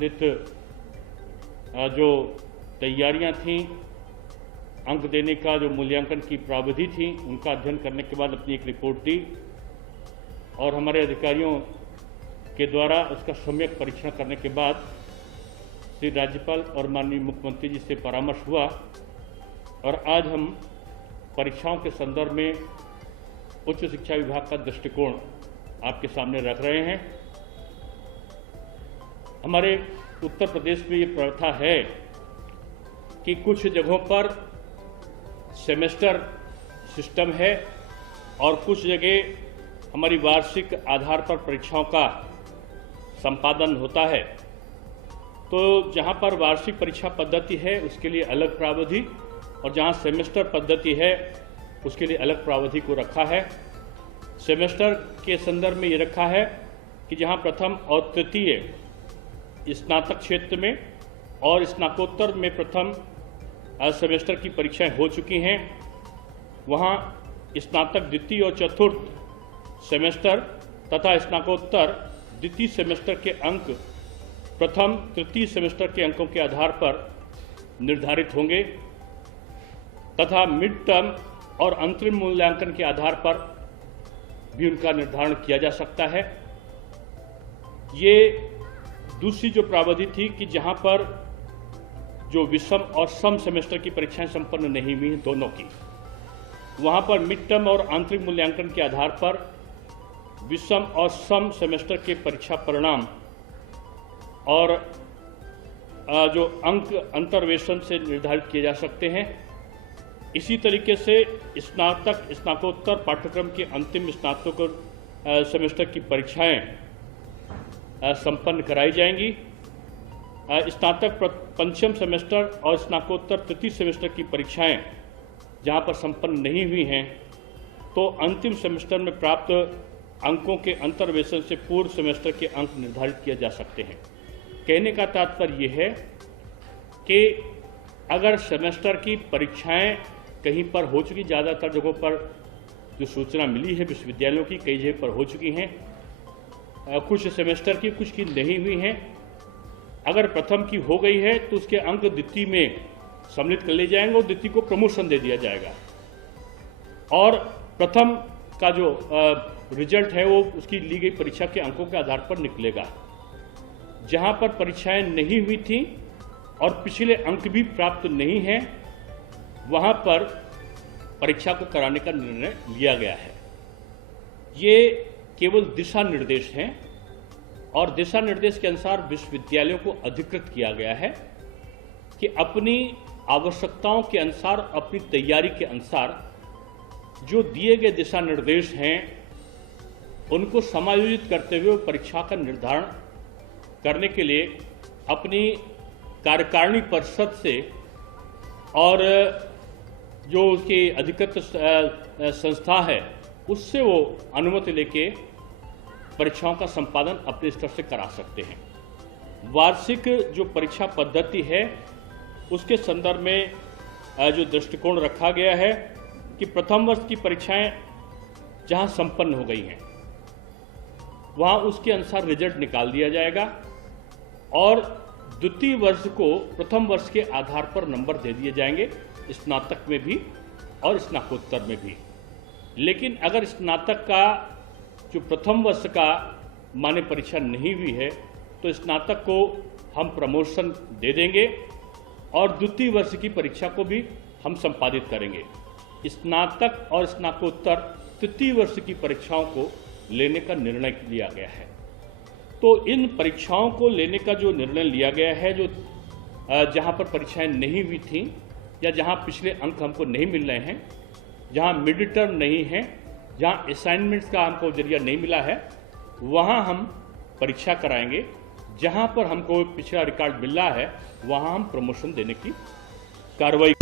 संबंधित जो तैयारियां थीं, अंक देने का जो मूल्यांकन की प्राविधि थी, उनका अध्ययन करने के बाद अपनी एक रिपोर्ट दी और हमारे अधिकारियों के द्वारा उसका सम्यक परीक्षण करने के बाद श्री राज्यपाल और माननीय मुख्यमंत्री जी से परामर्श हुआ और आज हम परीक्षाओं के संदर्भ में उच्च शिक्षा विभाग का दृष्टिकोण आपके सामने रख रहे हैं। हमारे उत्तर प्रदेश में ये प्रथा है कि कुछ जगहों पर सेमेस्टर सिस्टम है और कुछ जगह हमारी वार्षिक आधार पर परीक्षाओं का संपादन होता है। तो जहां पर वार्षिक परीक्षा पद्धति है उसके लिए अलग प्रावधि और जहां सेमेस्टर पद्धति है उसके लिए अलग प्रावधि को रखा है। सेमेस्टर के संदर्भ में ये रखा है कि जहां प्रथम और तृतीय स्नातक क्षेत्र में और स्नातकोत्तर में प्रथम सेमेस्टर की परीक्षाएं हो चुकी हैं, वहां स्नातक द्वितीय और चतुर्थ सेमेस्टर तथा स्नातकोत्तर द्वितीय सेमेस्टर के अंक प्रथम तृतीय सेमेस्टर के अंकों के आधार पर निर्धारित होंगे तथा मिड टर्म और अंतरिम मूल्यांकन के आधार पर भी उनका निर्धारण किया जा सकता है। ये दूसरी जो प्रावधि थी कि जहां पर जो विषम और सम सेमेस्टर की परीक्षाएं संपन्न नहीं हुई हैं दोनों की, वहां पर मिड टर्म और आंतरिक मूल्यांकन के आधार पर विषम और सम सेमेस्टर के परीक्षा परिणाम और जो अंक अंतर्वेशन से निर्धारित किए जा सकते हैं। इसी तरीके से स्नातक स्नातकोत्तर पाठ्यक्रम के अंतिम स्नातकोत्तर सेमेस्टर की परीक्षाएं संपन्न कराई जाएंगी। स्नातक पंचम सेमेस्टर और स्नातकोत्तर तृतीय सेमेस्टर की परीक्षाएं जहां पर संपन्न नहीं हुई हैं तो अंतिम सेमेस्टर में प्राप्त अंकों के अंतर्वेशन से पूर्व सेमेस्टर के अंक निर्धारित किए जा सकते हैं। कहने का तात्पर्य यह है कि अगर सेमेस्टर की परीक्षाएं कहीं पर हो चुकी, ज़्यादातर जगहों पर जो सूचना मिली है विश्वविद्यालयों की कई जगह पर हो चुकी हैं, कुछ सेमेस्टर की कुछ की नहीं हुई हैं। अगर प्रथम की हो गई है तो उसके अंक द्वितीय में सम्मिलित कर लिए जाएंगे और द्वितीय को प्रमोशन दे दिया जाएगा और प्रथम का जो रिजल्ट है वो उसकी ली गई परीक्षा के अंकों के आधार पर निकलेगा। जहां पर परीक्षाएं नहीं हुई थी और पिछले अंक भी प्राप्त नहीं हैं, वहां पर परीक्षा को कराने का निर्णय लिया गया है। ये केवल दिशा निर्देश हैं और दिशा निर्देश के अनुसार विश्वविद्यालयों को अधिकृत किया गया है कि अपनी आवश्यकताओं के अनुसार, अपनी तैयारी के अनुसार जो दिए गए दिशा निर्देश हैं उनको समायोजित करते हुए परीक्षा का निर्धारण करने के लिए अपनी कार्यकारिणी परिषद से और जो उसकी अधिकृत संस्था है उससे वो अनुमति लेके परीक्षाओं का संपादन अपने स्तर से करा सकते हैं। वार्षिक जो परीक्षा पद्धति है उसके संदर्भ में जो दृष्टिकोण रखा गया है कि प्रथम वर्ष की परीक्षाएं जहां संपन्न हो गई हैं वहां उसके अनुसार रिजल्ट निकाल दिया जाएगा और द्वितीय वर्ष को प्रथम वर्ष के आधार पर नंबर दे दिए जाएंगे, स्नातक में भी और स्नातकोत्तर में भी। लेकिन अगर स्नातक का जो प्रथम वर्ष का मान्य परीक्षा नहीं हुई है तो स्नातक को हम प्रमोशन दे देंगे और द्वितीय वर्ष की परीक्षा को भी हम संपादित करेंगे। स्नातक और स्नातकोत्तर तृतीय वर्ष की परीक्षाओं को लेने का निर्णय लिया गया है। तो इन परीक्षाओं को लेने का जो निर्णय लिया गया है, जो जहां पर परीक्षाएं नहीं हुई थी या जहां पिछले अंक हमको नहीं मिल रहे हैं, जहां मिड टर्म नहीं है, जहां असाइनमेंट्स का हमको जरिया नहीं मिला है, वहां हम परीक्षा कराएंगे। जहां पर हमको पिछला रिकॉर्ड मिल रहा है वहां हम प्रमोशन देने की कार्रवाई